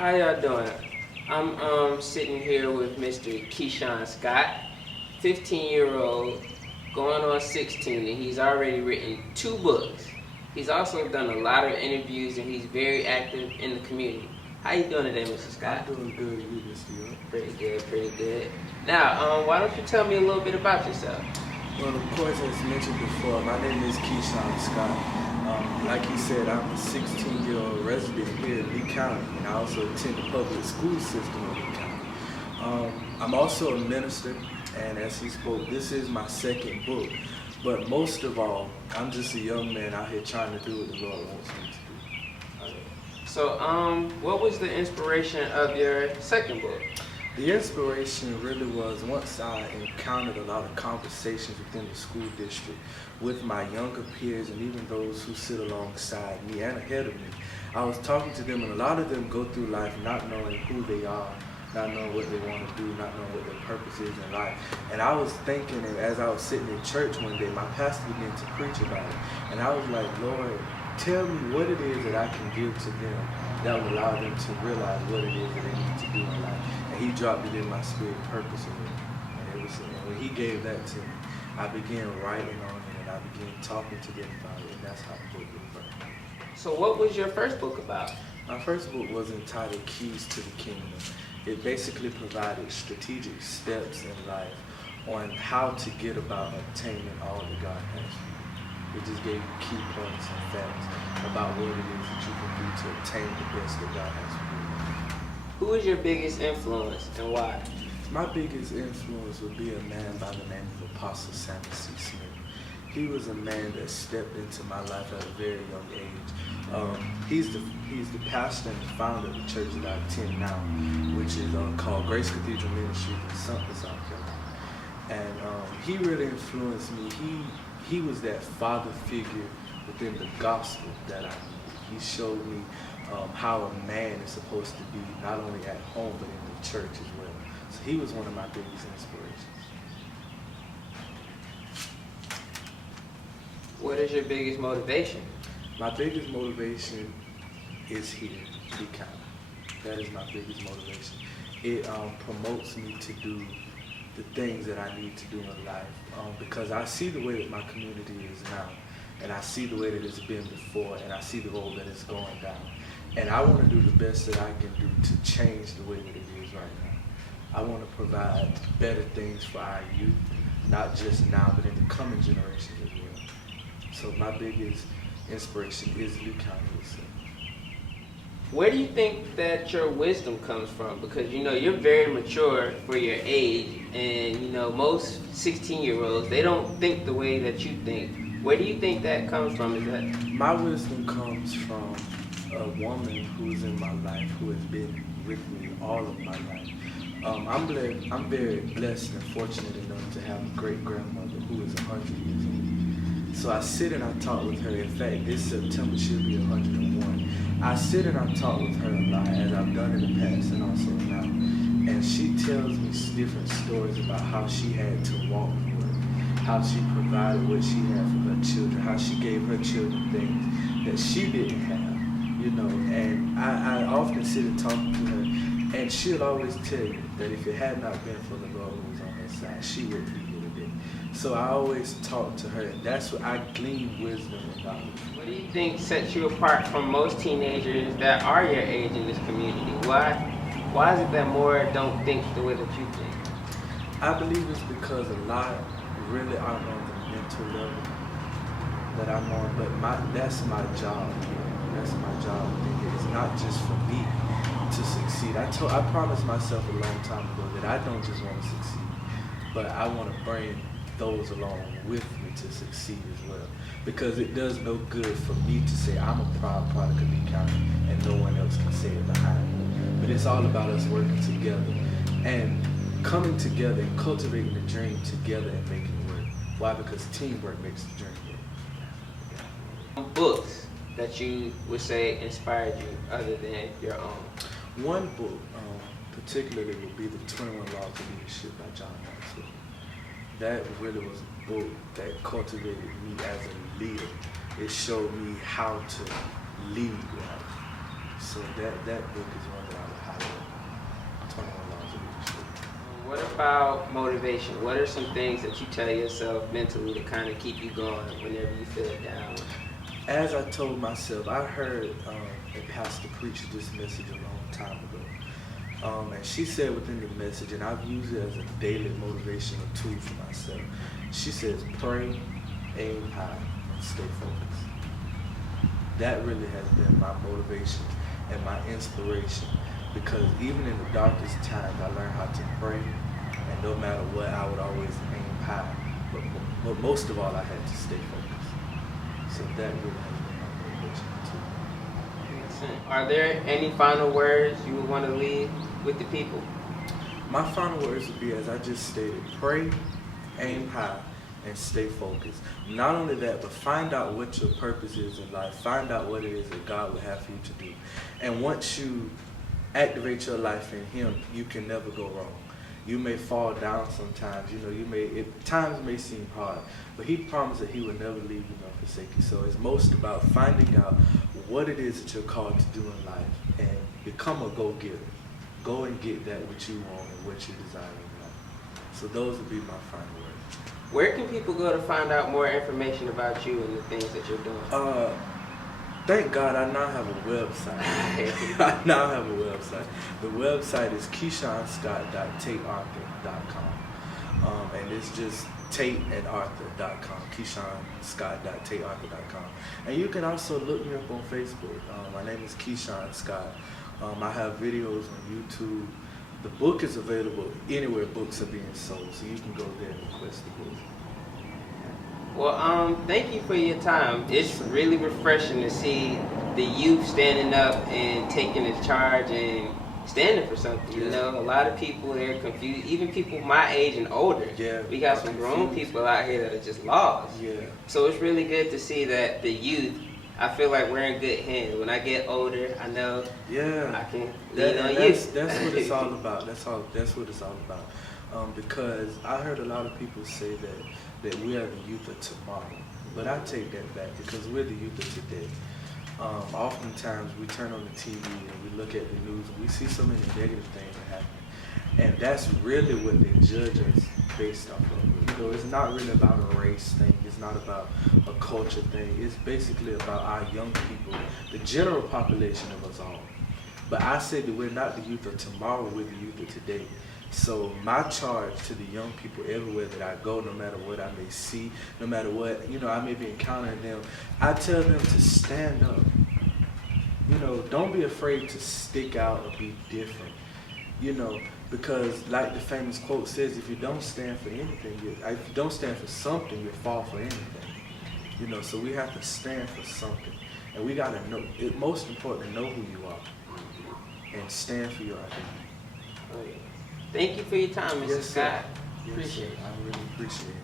How y'all doing? I'm sitting here with Mr. Keishan Scott, 15-year-old, going on 16, and he's already written 2 books. He's also done a lot of interviews, and he's very active in the community. How you doing today, Mr. Scott? I'm doing good. You, Mr. York? Pretty good, pretty good. Now, why don't you tell me a little bit about yourself? Well, of course, as mentioned before, my name is Keishan Scott. Like you said, I'm a 16-year-old resident here in Lee County, and I also attend the public school system of Lee County. I'm also a minister, and as he spoke, this is my 2nd book. But most of all, I'm just a young man out here trying to do what the Lord wants me to do. So, what was the inspiration of your 2nd book? The inspiration really was once I encountered a lot of conversations within the school district with my younger peers and even those who sit alongside me and ahead of me. I was talking to them, and a lot of them go through life not knowing who they are, not knowing what they want to do, not knowing what their purpose is in life. And I was thinking, and as I was sitting in church one day, my pastor began to preach about it. And I was like, Lord, tell me what it is that I can give to them that will allow them to realize what it is that they need to do in life. And he dropped it in my spirit, purpose of it. And when he gave that to me, I began writing on it, and I began talking to them about it, and that's how the book was birthed. So what was your first book about? My first book was entitled Keys to the Kingdom. It basically provided strategic steps in life on how to get about obtaining all that God has for you. It just gave you key points and facts about what it is that you can do to obtain the best that God has for you. Who is your biggest influence and why? My biggest influence would be a man by the name of Apostle Samuel C. Smith. He was a man that stepped into my life at a very young age. He's the pastor and the founder of the church that I attend now, which is called Grace Cathedral Ministries in Sumter, South Carolina. And he really influenced me. He was that father figure within the gospel that I needed. He showed me how a man is supposed to be, not only at home, but in the church as well. So he was one of my biggest inspirations. What is your biggest motivation? My biggest motivation is here, Lee County. That is my biggest motivation. It promotes me to do the things that I need to do in life because I see the way that my community is now, and I see the way that it's been before, and I see the road that it's going down. And I want to do the best that I can do to change the way that it is right now. I want to provide better things for our youth, not just now, but in the coming generations as well. So my biggest inspiration is Lee County itself. Where do you think that your wisdom comes from? Because you're very mature for your age, and most 16-year-olds, they don't think the way that you think. Where do you think that comes from? Is that my wisdom comes from a woman who's in my life, who has been with me all of my life. I'm very blessed and fortunate enough to have a great grandmother who is 100 years old. So I sit and I talk with her. In fact, this September she'll be 101. I sit and I talk with her a lot, as I've done in the past and also now. And she tells me different stories about how she had to walk the work, how she provided what she had for her children, how she gave her children things that she didn't have, And I often sit and talk to her, and she'll always tell you that if it had not been for the Lord who was on her side, she wouldn't be here today. So I always talk to her, and that's what I glean wisdom and knowledge. What do you think sets you apart from most teenagers that are your age in this community? Why is it that more don't think the way that you think? I believe it's because a lot really aren't on the mental level that I'm on, but that's my job. That's my job. It's not just for me to succeed. I promised myself a long time ago that I don't just want to succeed, but I want to bring those along with me to succeed as well. Because it does no good for me to say I'm a proud product of Lee County and no one else can say it behind me. But it's all about us working together and coming together and cultivating the dream together and making it work. Why? Because teamwork makes the dream work. Books that you would say inspired you other than your own? One book particularly would be the 21 Laws of Leadership by John Maxwell. That really was a book that cultivated me as a leader. It showed me how to lead life. So that book is one that I What about motivation? What are some things that you tell yourself mentally to kind of keep you going whenever you feel down? As I told myself, I heard a pastor preach this message a long time ago. And she said within the message, and I've used it as a daily motivational tool for myself. She says, pray, aim high, and stay focused. That really has been my motivation and my inspiration, because even in the darkest times, I learned how to pray, and no matter what, I would always aim high. But most of all, I had to stay focused. So that really has been my motivation too. Are there any final words you would want to leave with the people? My final words would be, as I just stated, pray, aim high, and stay focused. Not only that, but find out what your purpose is in life. Find out what it is that God would have for you to do. And once you activate your life in Him, you can never go wrong. You may fall down sometimes, times may seem hard, but He promised that He would never leave you nor forsake you. So it's most about finding out what it is that you're called to do in life and become a go-getter. Go and get that what you want and what you desire in life. So those would be my final words. Where can people go to find out more information about you and the things that you're doing? Thank God I now have a website. I now have a website. The website is KeishanScott.TateArthur.com. And it's just TateAndArthur.com. KeishanScott.TateArthur.com. And you can also look me up on Facebook. My name is Keishan Scott. I have videos on YouTube. The book is available anywhere books are being sold, so you can go there and request the book. Well, thank you for your time. It's really refreshing to see the youth standing up and taking the charge and standing for something. You know, a lot of people, they're confused. Even people my age and older. Yeah, we got some grown people out here that are just lost. Yeah. So it's really good to see that the youth, I feel like we're in good hands. When I get older, I know I can lean on you. That's what it's all about. That's what it's all about. Because I heard a lot of people say that we are the youth of tomorrow. But I take that back, because we're the youth of today. Oftentimes we turn on the TV and we look at the news and we see so many negative things that happen. And that's really what they judge us based off of. You know, it's not really about a race thing. It's not about a culture thing. It's basically about our young people, the general population of us all. But I say that we're not the youth of tomorrow, we're the youth of today. So my charge to the young people everywhere that I go, no matter what I may see, no matter what, I may be encountering them, I tell them to stand up. Don't be afraid to stick out or be different. Because like the famous quote says, if you don't stand for anything, if you don't stand for something, you'll fall for anything. So we have to stand for something. And we got to know, it's most important to know who you are and stand for your identity. Thank you for your time, Mr. Scott. Yes, appreciate it. I really appreciate it.